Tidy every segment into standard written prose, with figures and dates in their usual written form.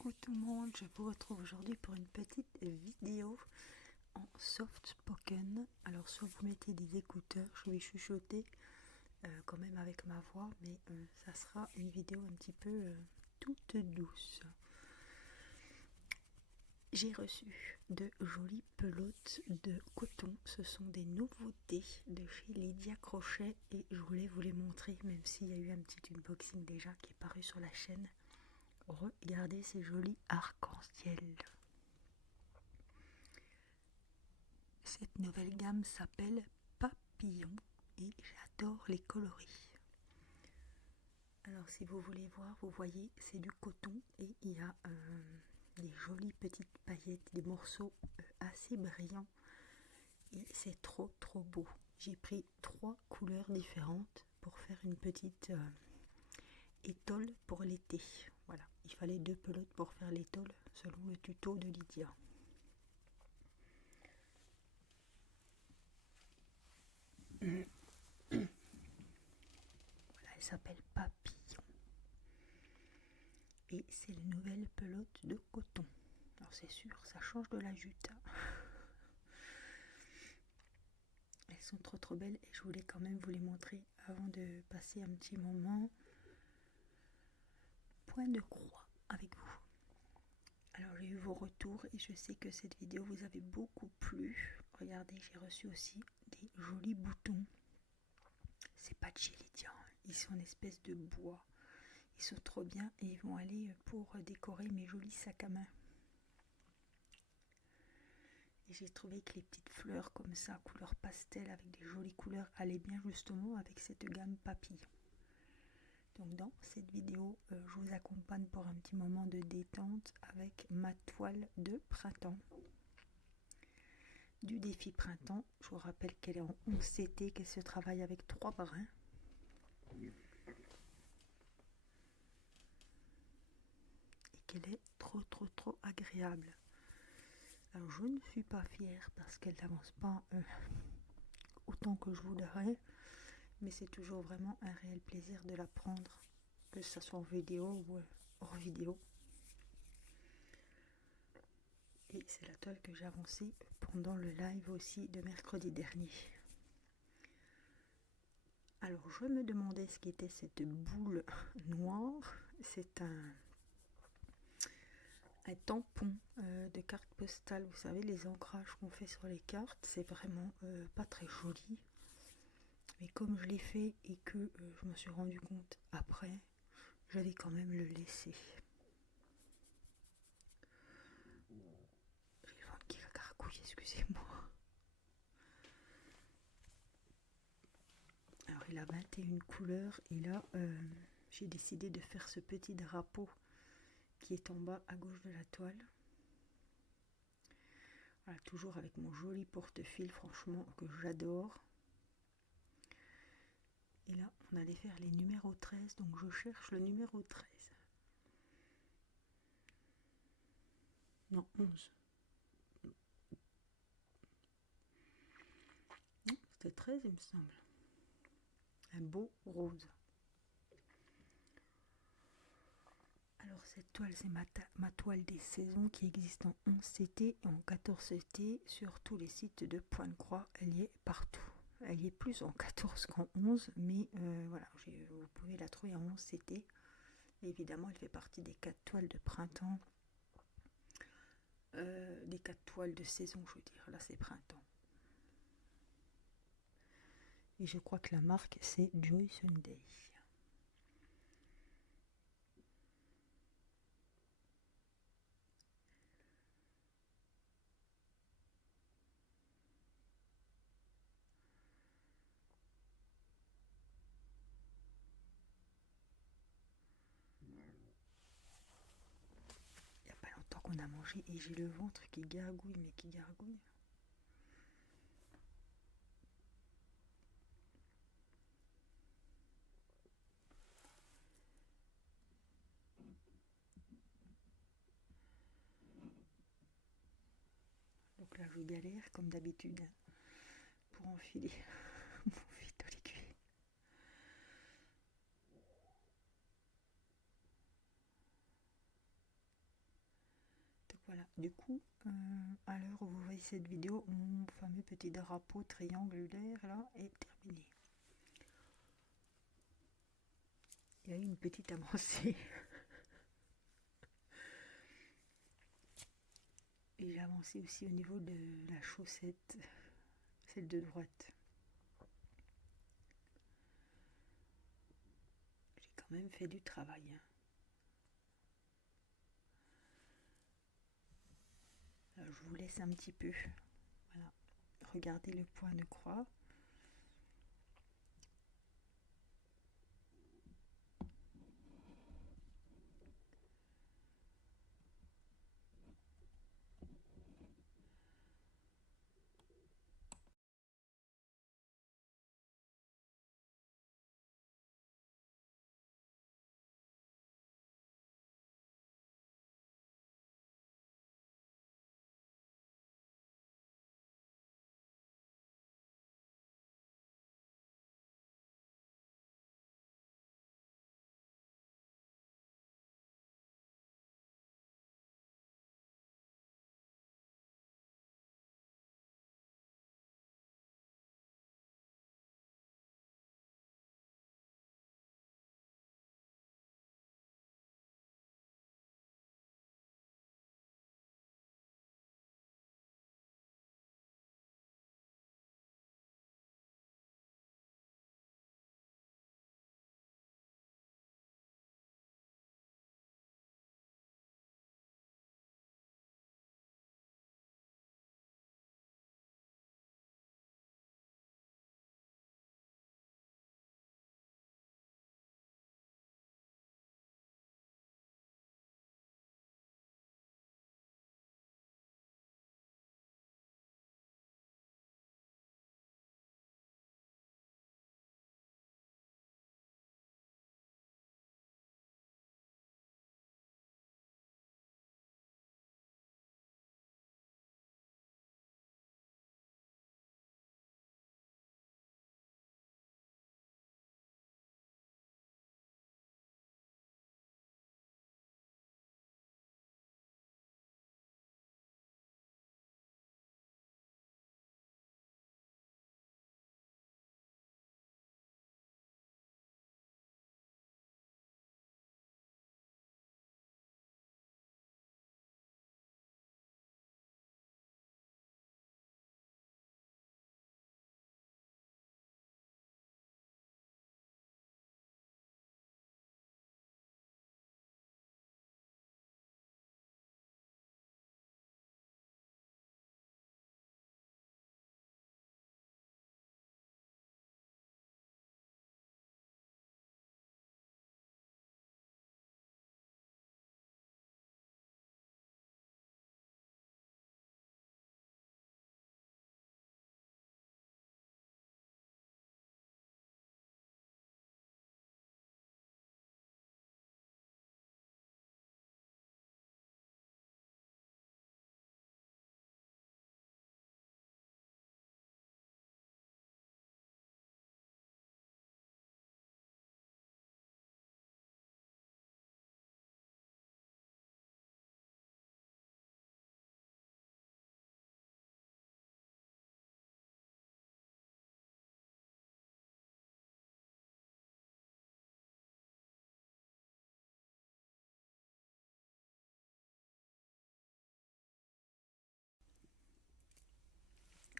Coucou tout le monde, je vous retrouve aujourd'hui pour une petite vidéo en soft spoken. Alors soit vous mettez des écouteurs, je vais chuchoter quand même avec ma voix, mais ça sera une vidéo un petit peu toute douce. J'ai reçu de jolies pelotes de coton, ce sont des nouveautés de chez Lydia Crochet et je voulais vous les montrer même s'il y a eu un petit unboxing déjà qui est paru sur la chaîne. Regardez ces jolis arcs-en-ciel. Cette nouvelle gamme s'appelle Papillon et j'adore les coloris. Alors si vous voulez voir, vous voyez, c'est du coton et il y a des jolies petites paillettes, des morceaux assez brillants et c'est trop beau. J'ai pris 3 couleurs différentes pour faire une petite étole pour l'été. Voilà, il fallait 2 pelotes pour faire l'étole selon le tuto de Lydia. Voilà, elle s'appelle Papillon. Et c'est les nouvelles pelotes de coton. Alors c'est sûr, ça change de la jute. Elles sont trop belles et je voulais quand même vous les montrer avant de passer un petit moment point de croix avec vous. Alors j'ai eu vos retours et je sais que cette vidéo vous avait beaucoup plu. Regardez, j'ai reçu aussi des jolis boutons. C'est pas de chez Lydia, ils sont en espèce de bois. Ils sont trop bien et ils vont aller pour décorer mes jolis sacs à main. Et j'ai trouvé que les petites fleurs comme ça, couleur pastel avec des jolies couleurs, allaient bien justement avec cette gamme papillon. Donc dans cette vidéo, je vous accompagne pour un petit moment de détente avec ma toile de printemps. Du défi printemps, je vous rappelle qu'elle est en 11 CT, qu'elle se travaille avec 3 brins. Et qu'elle est trop agréable. Alors je ne suis pas fière parce qu'elle n'avance pas autant que je voudrais, mais c'est toujours vraiment un réel plaisir de la prendre, que ce soit en vidéo ou hors vidéo. Et c'est la toile que j'ai avancée pendant le live aussi de mercredi dernier. Alors je me demandais ce qu'était cette boule noire. C'est un tampon de carte postale. Vous savez, les ancrages qu'on fait sur les cartes, c'est vraiment pas très joli. Mais comme je l'ai fait et que je me suis rendu compte après, j'allais quand même le laisser. J'ai le ventre qui gargouille, excusez-moi. Alors il a 21 couleurs et là j'ai décidé de faire ce petit drapeau qui est en bas à gauche de la toile. Voilà, toujours avec mon joli porte-fil, franchement, que j'adore. Et là, on allait faire les numéros 13, donc je cherche le numéro 13. Non, 11. Non, c'était 13, il me semble. Un beau rose. Alors cette toile, c'est ma toile des saisons qui existe en 11 CT et en 14 CT sur tous les sites de Pointe-Croix. Elle y est partout. Elle y est plus en 14 qu'en 11, mais voilà, vous pouvez la trouver en 11 CT. Et évidemment, elle fait partie des 4 toiles de printemps. Des 4 toiles de saison, je veux dire. Là, c'est printemps. Et je crois que la marque, c'est Joy Sunday. Il n'y a pas longtemps qu'on a mangé et j'ai le ventre qui gargouille, mais qui gargouille. Donc là, je galère comme d'habitude pour enfiler mon fil de l'aiguille. Voilà, du coup, à l'heure où vous voyez cette vidéo, mon fameux petit drapeau triangulaire là est terminé. Il y a eu une petite avancée. Et j'ai avancé aussi au niveau de la chaussette, celle de droite. J'ai quand même fait du travail. Alors, je vous laisse un petit peu. Voilà. Regardez le point de croix.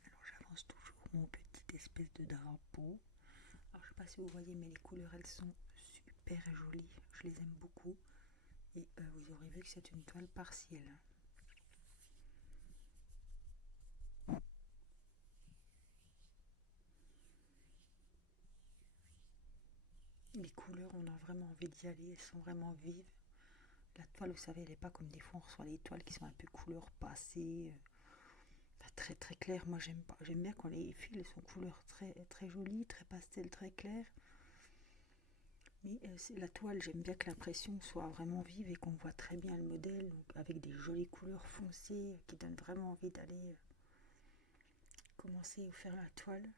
Alors j'avance toujours mon petit espèce de drapeau. Alors je sais pas si vous voyez, mais les couleurs elles sont super jolies. Je les aime beaucoup. Et vous aurez vu que c'est une toile partielle. Les couleurs, on a vraiment envie d'y aller, elles sont vraiment vives. La toile, vous savez, elle n'est pas comme des fois on reçoit les toiles qui sont un peu couleur passée, très très claires. Moi j'aime pas, j'aime bien quand les fils sont couleurs très très jolies, très pastel, très claires. Mais la toile, j'aime bien que l'impression soit vraiment vive et qu'on voit très bien le modèle, donc avec des jolies couleurs foncées qui donnent vraiment envie d'aller commencer à faire la toile.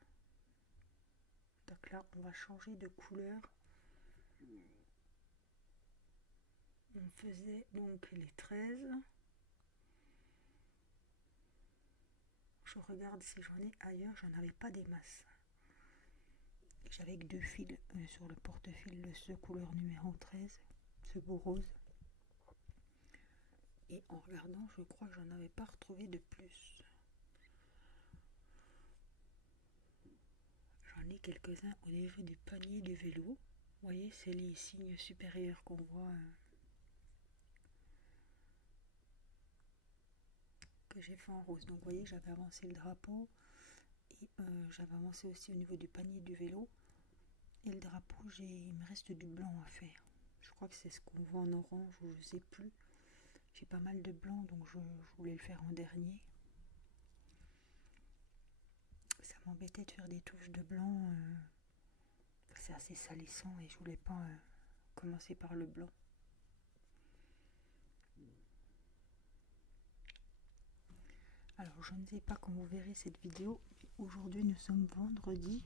Donc là, on va changer de couleur. On faisait donc les 13. Je regarde si j'en ai ailleurs, j'en avais pas des masses. J'avais que 2 fils sur le porte-fil de ce couleur numéro 13, ce beau rose. Et en regardant, je crois que j'en avais pas retrouvé de plus. J'en ai quelques-uns au niveau du panier du vélo. Vous voyez, c'est les signes supérieurs qu'on voit que j'ai fait en rose. Donc vous voyez, j'avais avancé le drapeau et j'avais avancé aussi au niveau du panier du vélo. Et le drapeau, il me reste du blanc à faire. Je crois que c'est ce qu'on voit en orange ou je sais plus. J'ai pas mal de blanc, donc je voulais le faire en dernier. Ça m'embêtait de faire des touches de blanc. C'est assez salissant et je voulais pas commencer par le blanc. Alors je ne sais pas quand vous verrez cette vidéo, mais aujourd'hui nous sommes vendredi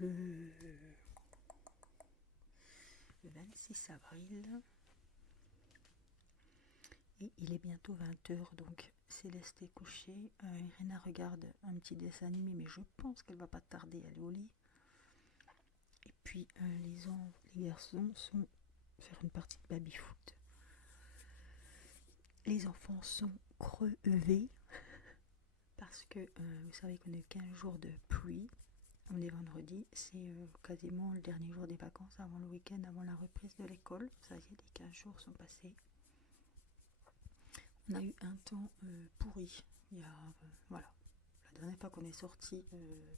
le 26 avril et il est bientôt 20h, donc Céleste est couchée. Irina regarde un petit dessin animé, mais je pense qu'elle va pas tarder à aller au lit. Et puis les garçons sont faire une partie de baby-foot. Les enfants sont crevés parce que vous savez qu'on a 15 jours de pluie. On est vendredi, c'est quasiment le dernier jour des vacances avant le week-end, avant la reprise de l'école. Ça y est, les 15 jours sont passés. On a eu un temps pourri. Voilà. La dernière fois qu'on est sorti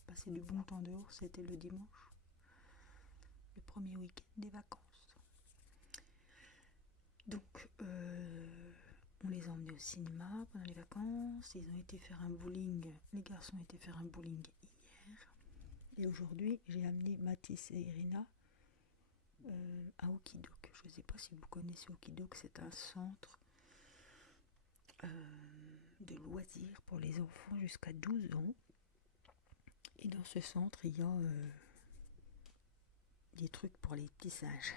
passer du bon temps dehors, c'était le dimanche. Le premier week-end des vacances. Donc, on les a emmenés au cinéma pendant les vacances. Ils ont été faire un bowling. Les garçons ont été faire un bowling hier. Et aujourd'hui, j'ai amené Mathis et Irina à Okidok. Je ne sais pas si vous connaissez Okidok, c'est un centre de loisirs pour les enfants jusqu'à 12 ans. Et dans ce centre, il y a des trucs pour les petits singes.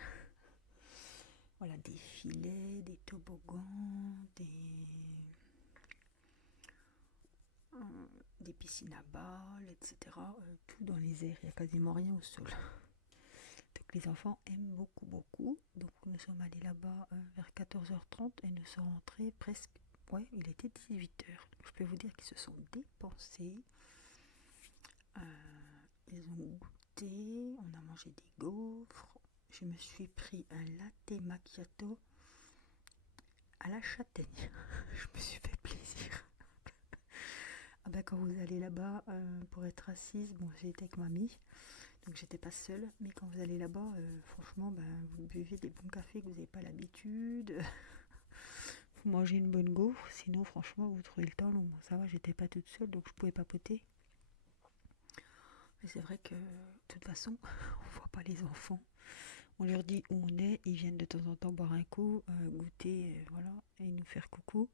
Voilà, des filets, des toboggans, des piscines à balles, etc. Tout dans les airs, il n'y a quasiment rien au sol. Donc les enfants aiment beaucoup, beaucoup. Donc nous sommes allés là-bas vers 14h30 et nous sommes rentrés presque... Ouais, il était 18h. Donc je peux vous dire qu'ils se sont dépensés. Ils ont goûté, on a mangé des gaufres. Je me suis pris un latte macchiato à la châtaigne. Je me suis fait plaisir. Ah ben, quand vous allez là-bas pour être assise, bon, j'ai été avec mamie, donc j'étais pas seule, mais quand vous allez là-bas, franchement, vous buvez des bons cafés que vous n'avez pas l'habitude. Vous mangez une bonne gaufre, sinon franchement vous trouvez le temps long. Bon, ça va, j'étais pas toute seule, donc je pouvais papoter. Mais c'est vrai que de toute façon, on voit pas les enfants. On leur dit où on est, ils viennent de temps en temps boire un coup, goûter, voilà, et nous faire coucou.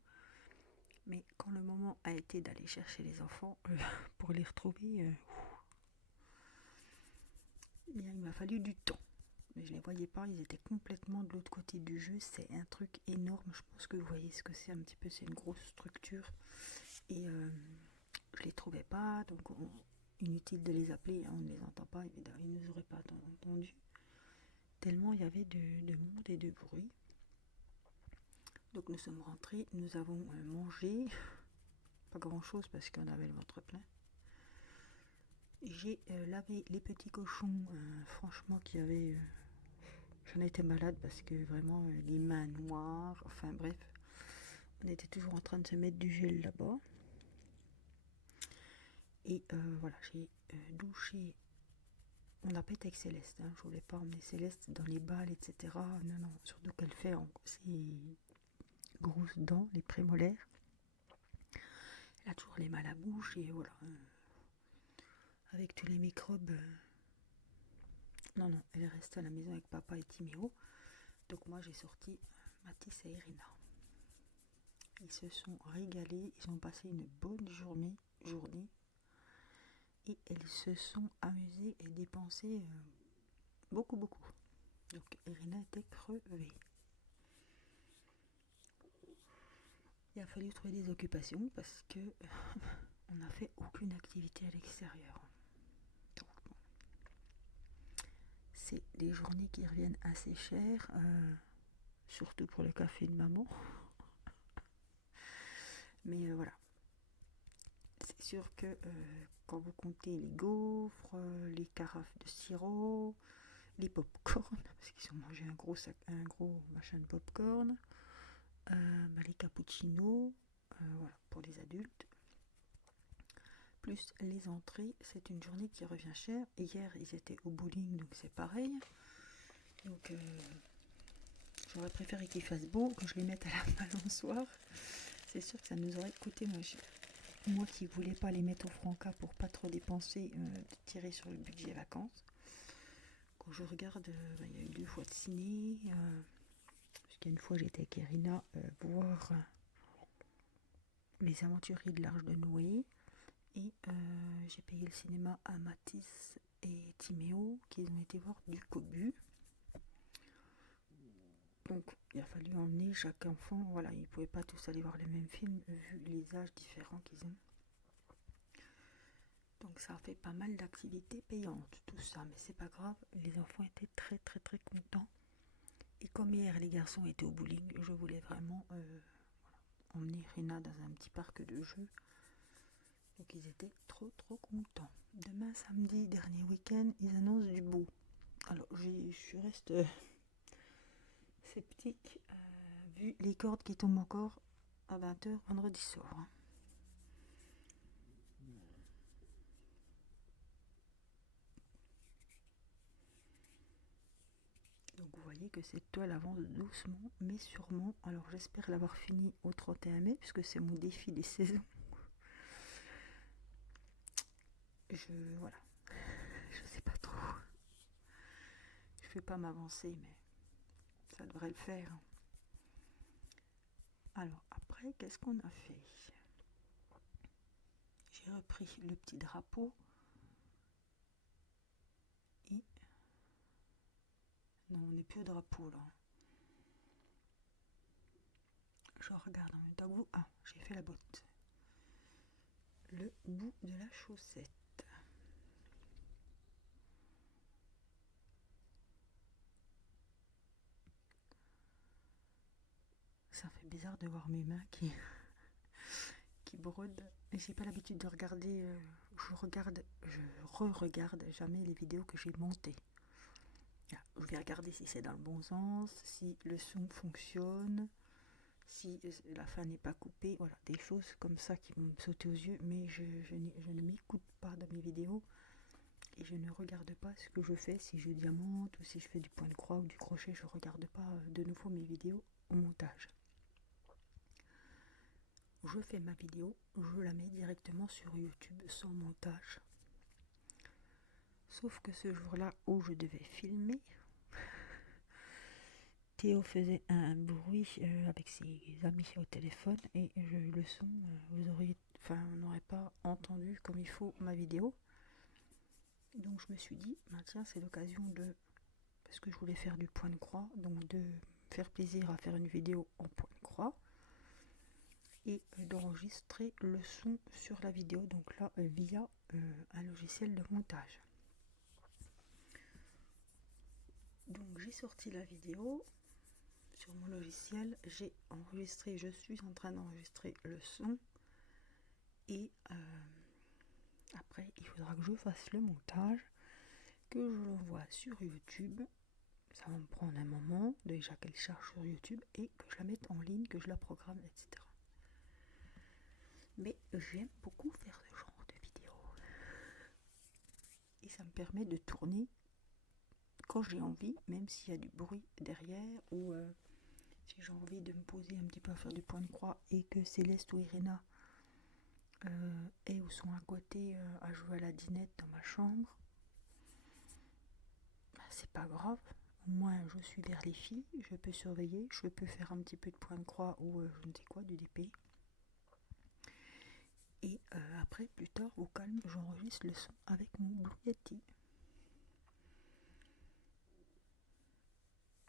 Mais quand le moment a été d'aller chercher les enfants pour les retrouver, il m'a fallu du temps. Mais je les voyais pas, ils étaient complètement de l'autre côté du jeu. C'est un truc énorme. Je pense que vous voyez ce que c'est un petit peu. C'est une grosse structure. Et je les trouvais pas, donc inutile de les appeler. Hein, on ne les entend pas, évidemment. Ils ne nous auraient pas entendu. Tellement il y avait de monde et de bruit. Donc nous sommes rentrés, nous avons mangé. Pas grand chose parce qu'on avait le ventre plein. J'ai lavé les petits cochons, franchement, qui avaient... j'en étais malade parce que vraiment, les mains noires, enfin bref. On était toujours en train de se mettre du gel là-bas. Et voilà, j'ai douché. On n'a pas été avec Céleste, hein, je voulais pas emmener Céleste dans les balles, etc. Non, non, surtout qu'elle fait ses grosses dents, les prémolaires. Elle a toujours les mal à bouche et voilà. Avec tous les microbes. Non, non, elle est restée à la maison avec papa et Timéo. Donc moi j'ai sorti Mathis et Irina. Ils se sont régalés, ils ont passé une bonne journée et ils se sont amusés et dépensés beaucoup, beaucoup. Donc Irina était crevée. Il Il a fallu trouver des occupations parce que on n'a fait aucune activité à l'extérieur. Donc, bon. C'est des journées qui reviennent assez chères, surtout pour le café de maman. Mais voilà. C'est sûr que quand vous comptez les gaufres, les carafes de sirop, les pop-corn, parce qu'ils ont mangé un gros machin de pop-corn, les cappuccinos, voilà, pour les adultes, plus les entrées, c'est une journée qui revient cher. Hier, ils étaient au bowling, donc c'est pareil. Donc, j'aurais préféré qu'il fasse beau, que je les mette à la balançoire. C'est sûr que ça nous aurait coûté moins cher. Moi qui voulais pas les mettre au franca pour pas trop dépenser, de tirer sur le budget vacances. Quand je regarde, il y a eu 2 fois de ciné. Parce qu'une fois j'étais avec Irina voir Les Aventuriers de l'Arche de Noé. Et j'ai payé le cinéma à Mathis et Timéo qui ont été voir du Cobu. Donc il a fallu emmener chaque enfant, voilà, ils ne pouvaient pas tous aller voir les mêmes films vu les âges différents qu'ils ont. Donc ça a fait pas mal d'activités payantes, tout ça, mais c'est pas grave, les enfants étaient très très très contents. Et comme hier les garçons étaient au bowling, je voulais vraiment emmener Rina dans un petit parc de jeux. Donc ils étaient trop trop contents. Demain samedi, dernier week-end, ils annoncent du beau. Alors je reste sceptique vu les cordes qui tombent encore à 20h vendredi soir. Donc vous voyez que cette toile avance doucement mais sûrement. Alors j'espère l'avoir fini au 31 mai puisque c'est mon défi des saisons. Voilà. Je sais pas trop. Je vais pas m'avancer mais ça devrait le faire. Alors après, qu'est-ce qu'on a fait? J'ai repris le petit drapeau. Et... non, on n'est plus au drapeau là. Je regarde en même temps que vous. Ah, j'ai fait la botte. Le bout de la chaussette. Ça fait bizarre de voir mes mains qui brodent. Et j'ai pas l'habitude de regarder. Je re-regarde jamais les vidéos que j'ai montées. Je vais regarder si c'est dans le bon sens, si le son fonctionne, si la fin n'est pas coupée. Voilà, des choses comme ça qui vont me sauter aux yeux. Mais je ne m'écoute pas dans mes vidéos. Et je ne regarde pas ce que je fais, si je diamante ou si je fais du point de croix ou du crochet. Je regarde pas de nouveau mes vidéos au montage. Je fais ma vidéo, je la mets directement sur YouTube sans montage. Sauf que ce jour-là où je devais filmer, Théo faisait un bruit avec ses amis au téléphone et le son, on n'aurait pas entendu comme il faut ma vidéo. Donc je me suis dit, tiens, c'est l'occasion parce que je voulais faire du point de croix, donc de faire plaisir à faire une vidéo en point de croix et d'enregistrer le son sur la vidéo, donc là via un logiciel de montage. Donc j'ai sorti la vidéo sur mon logiciel, je suis en train d'enregistrer le son et après il faudra que je fasse le montage, que je l'envoie sur YouTube. Ça va me prendre un moment, déjà qu'elle charge sur YouTube et que je la mette en ligne, que je la programme, etc. Mais j'aime beaucoup faire ce genre de vidéos. Et ça me permet de tourner quand j'ai envie, même s'il y a du bruit derrière ou si j'ai envie de me poser un petit peu à faire du point de croix et que Céleste ou Irina sont à côté à jouer à la dinette dans ma chambre, c'est pas grave. Au moins je suis vers les filles, je peux surveiller, je peux faire un petit peu de point de croix ou je ne sais quoi, du DP. Et après, plus tard, au calme, j'enregistre le son avec mon Blue Yeti.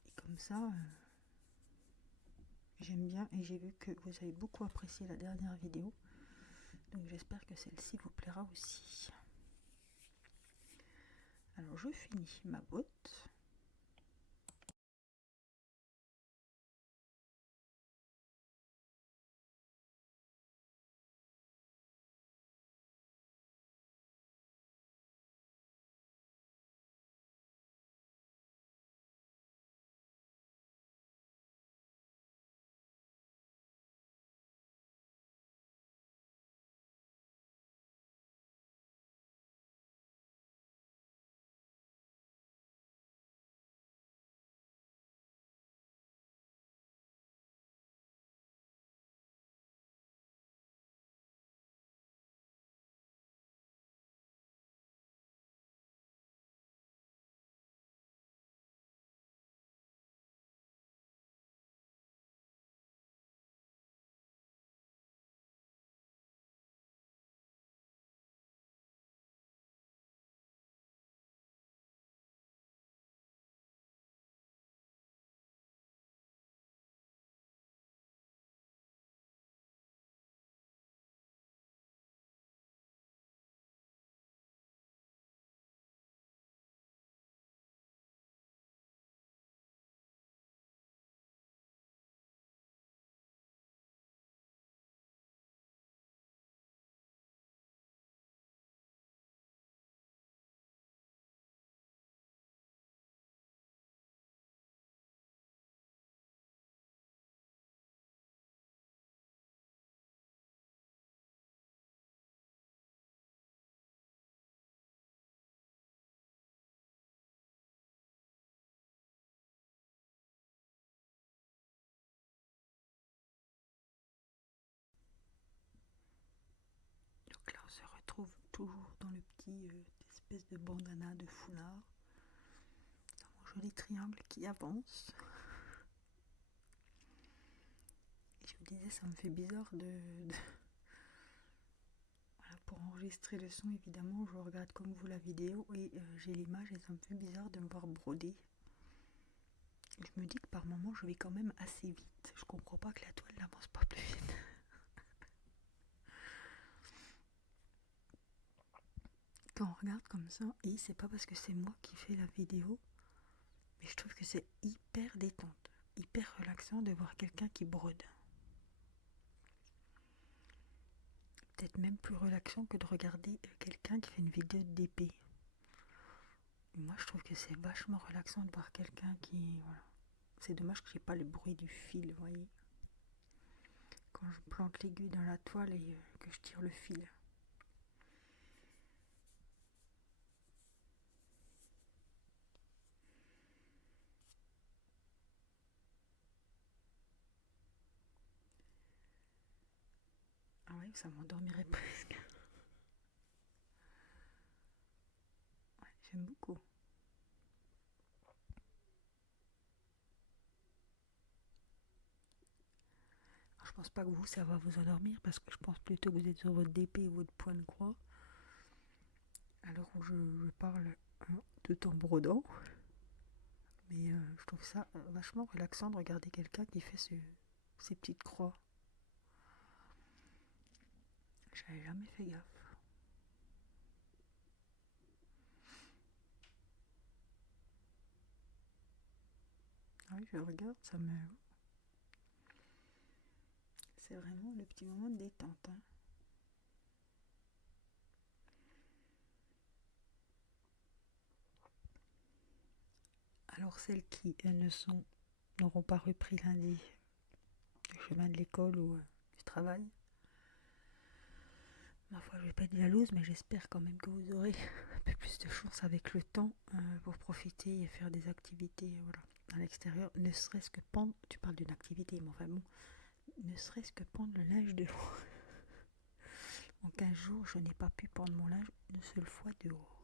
Et comme ça, J'aime bien et j'ai vu que vous avez beaucoup apprécié la dernière vidéo. Donc j'espère que celle-ci vous plaira aussi. Alors je finis ma botte. Donc là on se retrouve toujours dans le petit espèce de bandana de foulard. Dans mon joli triangle qui avance. Et je vous disais, ça me fait bizarre Voilà, pour enregistrer le son, évidemment, je regarde comme vous la vidéo et j'ai l'image et ça me fait bizarre de me voir broder. Je me dis que par moment, je vais quand même assez vite. Je comprends pas que la toile n'avance pas plus vite. Quand on regarde comme ça, et c'est pas parce que c'est moi qui fais la vidéo, mais je trouve que c'est hyper détente, hyper relaxant de voir quelqu'un qui brode. Peut-être même plus relaxant que de regarder quelqu'un qui fait une vidéo d'épée. Moi, je trouve que c'est vachement relaxant de voir quelqu'un qui... Voilà. C'est dommage que j'ai pas le bruit du fil, vous voyez. Quand je plante l'aiguille dans la toile et que je tire le fil. Ah ouais, ça m'endormirait presque. Ouais, j'aime beaucoup. Alors, je pense pas que vous, ça va vous endormir parce que je pense plutôt que vous êtes sur votre DP et votre point de croix. À l'heure où je parle tout en brodant. Mais je trouve ça vachement relaxant de regarder quelqu'un qui fait ces petites croix. J'avais jamais fait gaffe. Ah oui, je regarde, ça me... C'est vraiment le petit moment de détente. Hein. Alors celles qui n'auront pas repris lundi le chemin de l'école ou du travail, ma foi, je vais pas être jalouse, mais j'espère quand même que vous aurez un peu plus de chance avec le temps pour profiter et faire des activités voilà, à l'extérieur, ne serait-ce que pendre, tu parles d'une activité, mais enfin bon, ne serait-ce que pendre le linge dehors. En 15 jours, je n'ai pas pu pendre mon linge une seule fois dehors.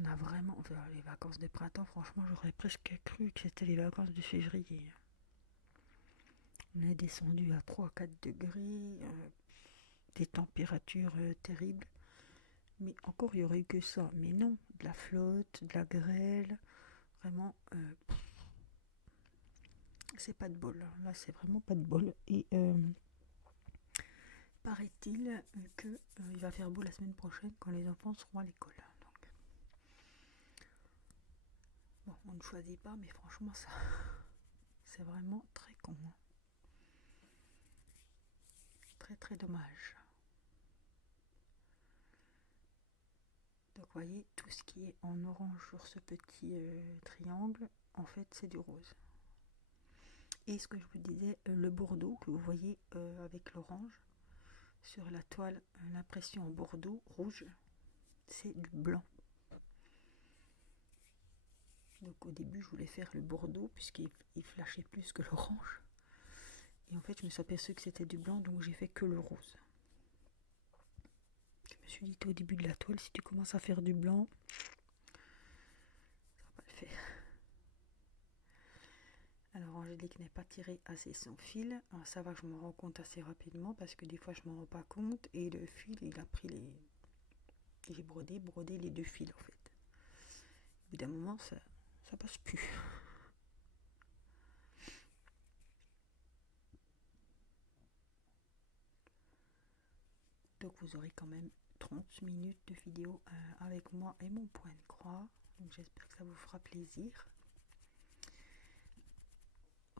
On a vraiment, enfin, les vacances de printemps, franchement, j'aurais presque cru que c'était les vacances de février. On est descendu à 3-4 degrés, des températures terribles. Mais encore, il n'y aurait eu que ça. Mais non, de la flotte, de la grêle, vraiment c'est pas de bol. Là, c'est vraiment pas de bol. Et paraît-il que il va faire beau la semaine prochaine quand les enfants seront à l'école. Donc, bon, on ne choisit pas, mais franchement, ça, c'est vraiment très con. Hein. Très très dommage. Donc, vous voyez, tout ce qui est en orange sur ce petit triangle, en fait, c'est du rose. Et ce que je vous disais, le bordeaux que vous voyez avec l'orange, sur la toile, l'impression en bordeaux rouge, c'est du blanc. Donc au début, je voulais faire le bordeaux puisqu'il flashait plus que l'orange. Et en fait, je me suis aperçue que c'était du blanc, donc j'ai fait que le rose. Je me suis dit au début de la toile, si tu commences à faire du blanc, ça va pas le faire. Alors Angélique n'est pas tiré assez son fil. Alors, ça va, je m'en rends compte assez rapidement parce que des fois je m'en rends pas compte. Et le fil, il a pris les... J'ai brodé les deux fils en fait. Au bout d'un moment, ça passe plus. Donc vous aurez quand même 30 minutes de vidéo avec moi et mon point de croix. Donc j'espère que ça vous fera plaisir.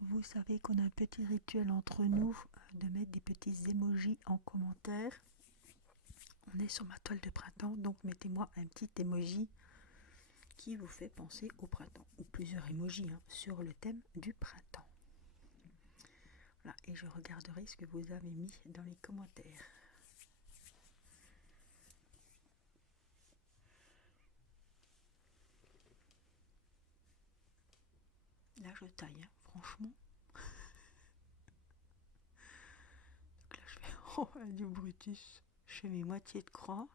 Vous savez qu'on a un petit rituel entre nous de mettre des petits emojis en commentaire. On est sur ma toile de printemps, donc mettez-moi un petit emoji qui vous fait penser au printemps. Ou plusieurs emojis sur le thème du printemps. Voilà, et je regarderai ce que vous avez mis dans les commentaires. Là je taille, franchement. Donc là je fais du brutus. Je fais mes moitiés de croix.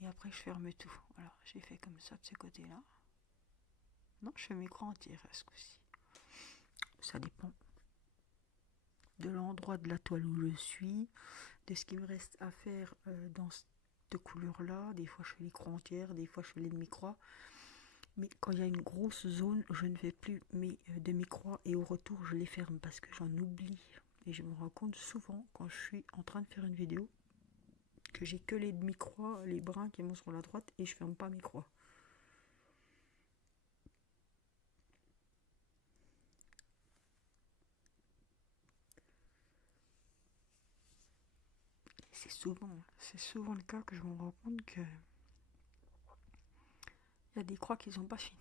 Et après je ferme tout. Voilà, j'ai fait comme ça de ce côté-là. Non, je fais mes croix entières à ce coup-ci. Ça dépend de l'endroit de la toile où je suis, de ce qu'il me reste à faire dans cette couleur-là. Des fois je fais les croix entières, des fois je fais les demi-croix. Mais quand il y a une grosse zone, je ne fais plus mes demi-croix et au retour je les ferme parce que j'en oublie. Et je me rends compte souvent quand je suis en train de faire une vidéo que j'ai que les demi-croix, les brins qui vont sur la droite et je ferme pas mes croix. C'est souvent le cas que je me rends compte que il y a des croix qui sont pas finies.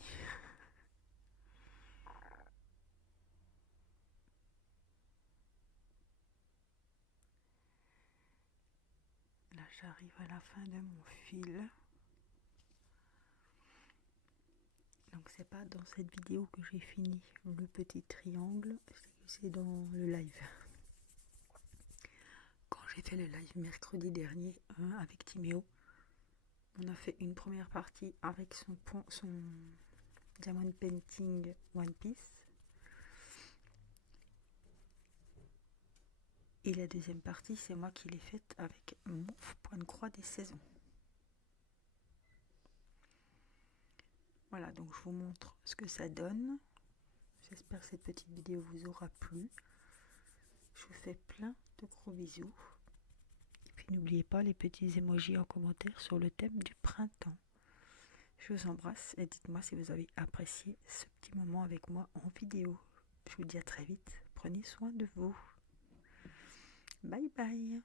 Là, j'arrive à la fin de mon fil. Donc, c'est pas dans cette vidéo que j'ai fini le petit triangle, c'est dans le live. Quand j'ai fait le live mercredi dernier avec Timéo, on a fait une première partie avec son diamond painting One Piece. Et la deuxième partie, c'est moi qui l'ai faite avec mon point de croix des saisons. Voilà, donc je vous montre ce que ça donne. J'espère que cette petite vidéo vous aura plu. Je vous fais plein de gros bisous. Et puis n'oubliez pas les petits emojis en commentaire sur le thème du printemps. Je vous embrasse et dites-moi si vous avez apprécié ce petit moment avec moi en vidéo. Je vous dis à très vite. Prenez soin de vous. Bye bye.